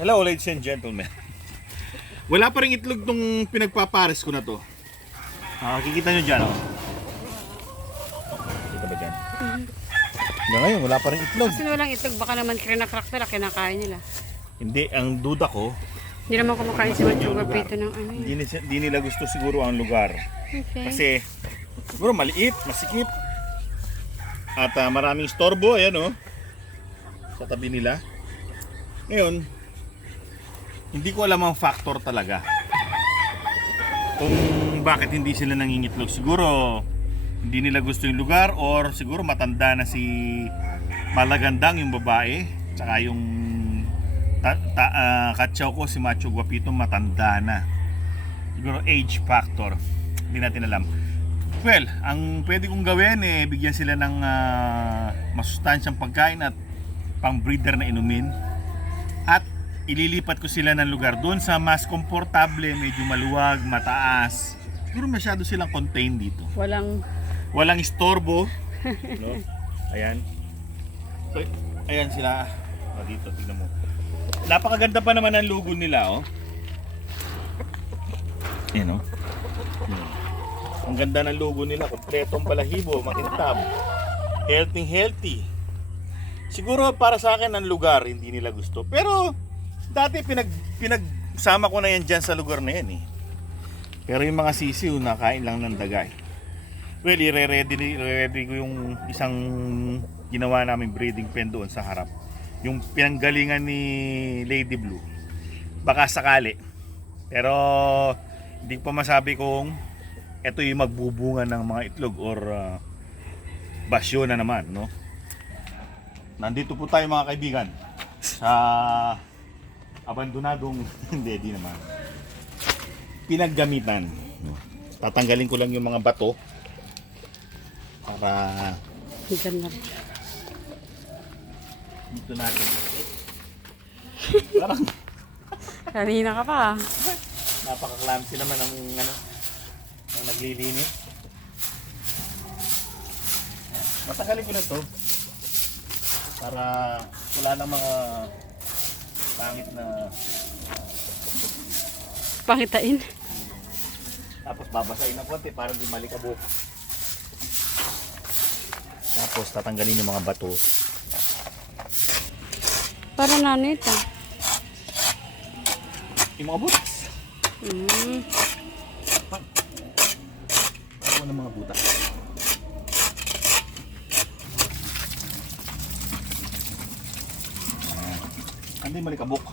Hello ladies and gentlemen. Wala pa rin itlog tong pinagpapares ko na to. Kikita nyo dyan, oh. Kita ba dyan? Hanggang ngayon, wala pa rin itlog. Kasi walang itlog, baka naman krinakrak nila, kinakain nila. Hindi, ang duda ko, Hindi naman kumakain si Macho Guapito ng ano yun. hindi nila gusto siguro ang lugar. Okay. Kasi, siguro maliit, masikip. At maraming storbo, ayan oh. Sa tabi nila. Ngayon, hindi ko alam ang factor talaga. Kung bakit hindi sila nangingitlog. Siguro, hindi nila gusto yung lugar or siguro matanda na si Malagandang yung babae. Tsaka yung katsaw ko si Macho Guapito matanda na. Siguro age factor. Hindi natin alam. Well, ang pwede kong gawin bigyan sila ng masustansyang pagkain at pang breeder na inumin. At ililipat ko sila ng lugar doon sa mas komportable, medyo maluwag, mataas. Siguro masyado silang contained dito. Walang istorbo, no? Ayan. So, ayan sila. Dito, tingnan mo. Napakaganda pa naman ang lugo nila, oh. Ayan, oh. Ang ganda ng logo nila, kompletong balahibo, makintab. Healthy. Siguro para sa akin ang lugar hindi nila gusto. Pero dati pinagsama ko na yan dyan sa lugar na yan eh. Pero yung mga sisiw nakain lang ng dagay. Well, i-ready ko yung isang ginawa namin breeding pen doon sa harap. Yung pinanggalingan ni Lady Blue. Baka sakali. Pero hindi ko pa masabi kung ito yung magbubunga ng mga itlog or basyo na naman, no? Nandito po tayo mga kaibigan sa abandonadong hindi naman pinaggamitan. Tatanggalin ko lang yung mga bato para dito natin. Parang Kanina ka pa. napaka-clumsy naman ang naglilinis. Matanggalin ko na to para wala nang mga pangit na Pangitain. tapos babasahin ng konti para di malikabok. Tapos tatanggalin yung mga bato. Para nano ito. Yung mga butas. Ako ng mga butas. Hindi malikabok.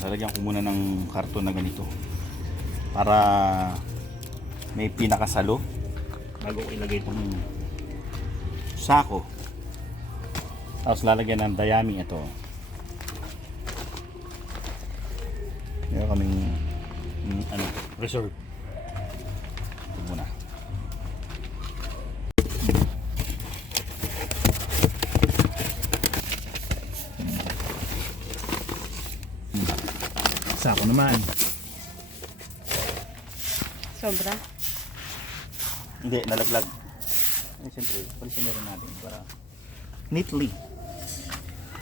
Lalagyan ko muna ng karton na ganito para may pinakasalo bago ko ilagay itong sako. Tapos lalagyan ng dayami ito. Meron kaming reserve. Ito muna. Sako naman. Sobra. Hindi, nalaglag. Siyempre, palisin na rin natin para neatly.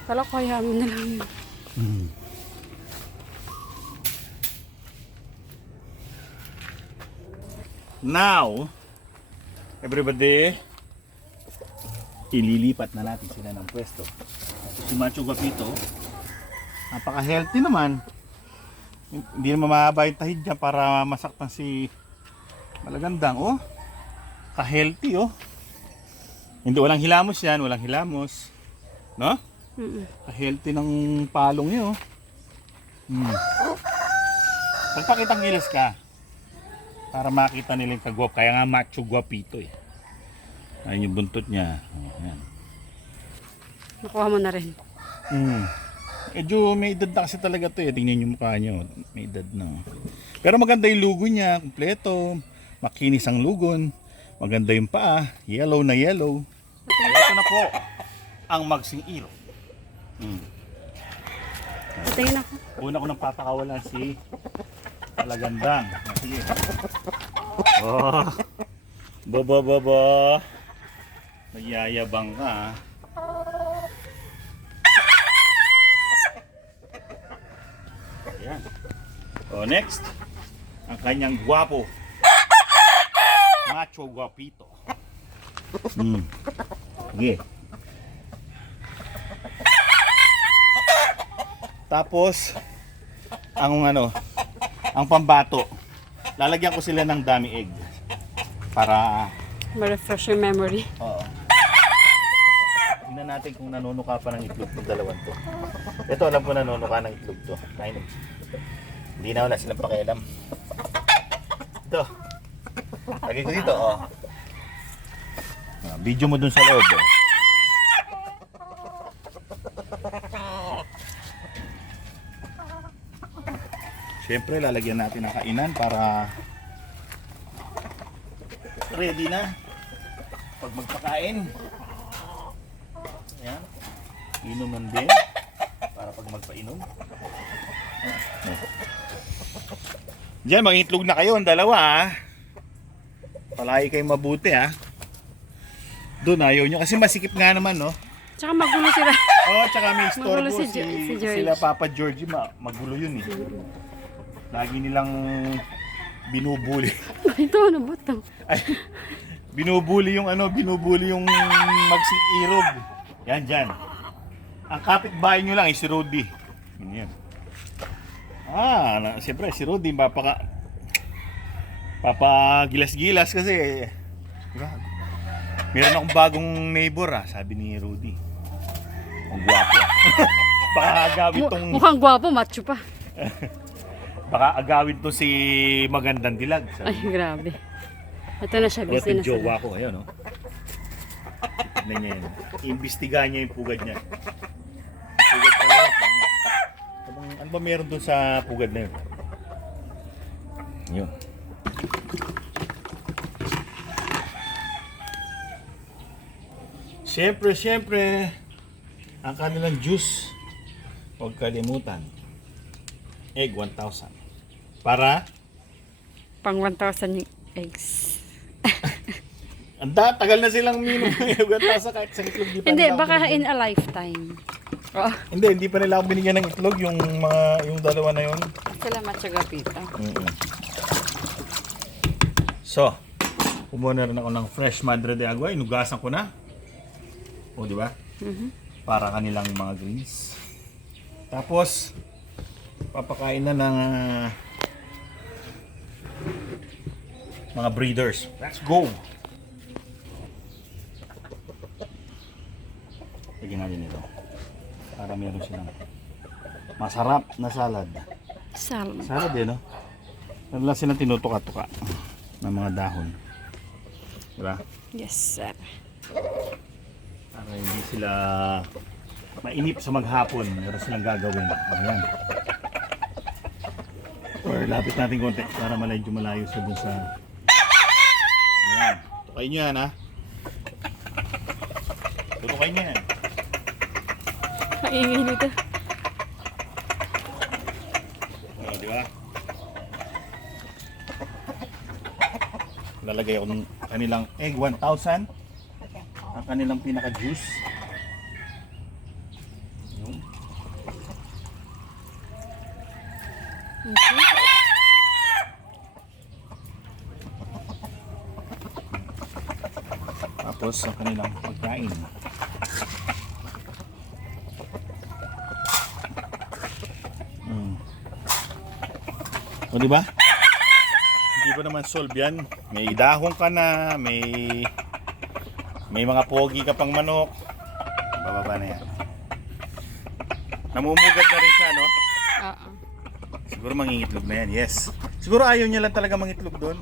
Kala ko hayamin na lang yun. Now, everybody, ililipat na natin sila ng pwesto. Si Macho Guapito, napaka-healthy naman. Hindi naman mahaba yung tahid niya para masaktan si Malagandang. Oh, ka-healthy oh. Hindi, walang hilamos yan, walang hilamos. No? Ka-healthy ng palong niyo. Pagpakitang gilas ka para makita nila yung kagwap. Kaya nga Macho Guapito eh. Ayun yung buntot niya. Ayan. Nakuha mo na rin. Medyo may edad na kasi talaga to eh. Tingnan yung mukha niyo. May edad na. Pero maganda yung lugo niya. Kompleto. Makinis ang lugon. Maganda yung paa. Yellow na yellow. Ito na po ang Magsing Iro. Patingin ako. Una ko nang papakawalan si Malagandang. Sige. Oh. Baba. Nagyayabang ka. So next, ang kanyang guwapo. Macho guapito. Sige. Tapos, ang pambato. Lalagyan ko sila ng dummy egg. Para, Ma-refresh yung memory. oo. Tingnan natin kung nanunuka pa ng itlog ng dalawang to. Ito, alam ko nanunuka ng itlog to. Ayun. Hindi na wala silang pakialam. Ito. Lagay ko dito, oh. Video mo dun sa loob, oh. Siyempre, lalagyan natin ng kainan para ready na pag magpakain. Ayan. Inuman din para pag magpainom. Diyan, mag-itlog na kayo, ang dalawa, ha. Palagi kayo mabuti, ha. Doon, ayaw nyo. Kasi masikip nga naman, no. Tsaka magulo sila. Oh, tsaka may istorbo Magulo si George. sila Papa Georgie, magulo yun, eh. Lagi nilang binubuli. Ito, ano ba ito? Ay, binubuli yung magsing irog. Yan, dyan. Ang kapitbahay nyo lang ay si Rudy. Yan. Siyempre si Rudy papagilas-gilas kasi meron akong bagong neighbor, sabi ni Rudy. Ang gwapo. Baka agawin tong Mukhang gwapo, macho pa. baka agawin to si Magandang Dilag. Ay, grabe. Ito na siya, Ito busy na yung jowa sila. ko, ayun, no? Tignan niya yan. Iimbestigahan niya yung pugad niya. Pugad talaga. Ano ba meron dun sa pugad na yun? Yun. Siyempre, ang kanilang juice, huwag kalimutan. Egg 1,000. Para? Pang 1,000 yung eggs. Tagal na silang minum ng egg 1,000 kahit sa itlog. Hindi, baka in a lifetime. Oh, Hindi pa nila ako binigyan ng itlog yung dalawa na yun. sila macho guapito. So, kumuha na rin ako ng fresh madre de agua. Inugasan ko na. O, di ba? Para kanilang mga greens. Tapos, papakain na ng mga breeders. Let's go! Lagyan natin ito. Para meron silang masarap na salad. Salmon. Salad eh, no? Meron lang silang tinutuka-tuka ng mga dahon. Diba? Yes, sir. Para hindi sila mainip sa maghapon. Meron silang gagawin. Ayan. Or lapit natin konti para medyo malayo sa dun sa... Ayan. Tukayin nyo yan, ha? Tutukayin nyo yan. Kaingay nito. O, di ba? Lalagay ako ng kanilang egg 1,000. Ang kanilang pinaka-juice. Yun. Okay. Tapos ang kanilang pagkain. O, di ba? Hindi ba naman solve yan? May dahon ka na, may mga pogi ka pang manok. Bababa na yan. Namumugad na rin siya, no? Oo. Siguro mangingitlog na yan, yes. Siguro ayaw niya lang talaga mangitlog doon.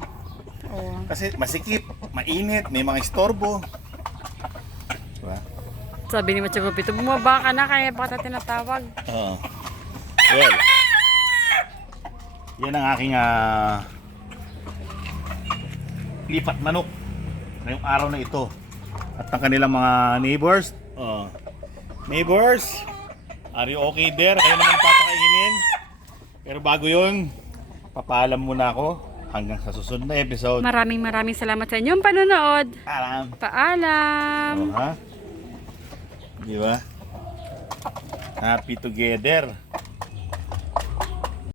Oo. Kasi masikip, mainit, may mga istorbo. Diba? Sabi ni Macho Guapito, bumaba ka na kaya baka tinatawag. Oo. Well, yan ang aking lipat manok ngayong araw na ito. At ang kanilang mga neighbors. Neighbors, are you okay there? Kayo naman papakainin. Pero bago yun, papaalam muna ako hanggang sa susunod na episode. Maraming salamat sa inyong panonood. Alam. Paalam. Ha? Di ba? Happy together.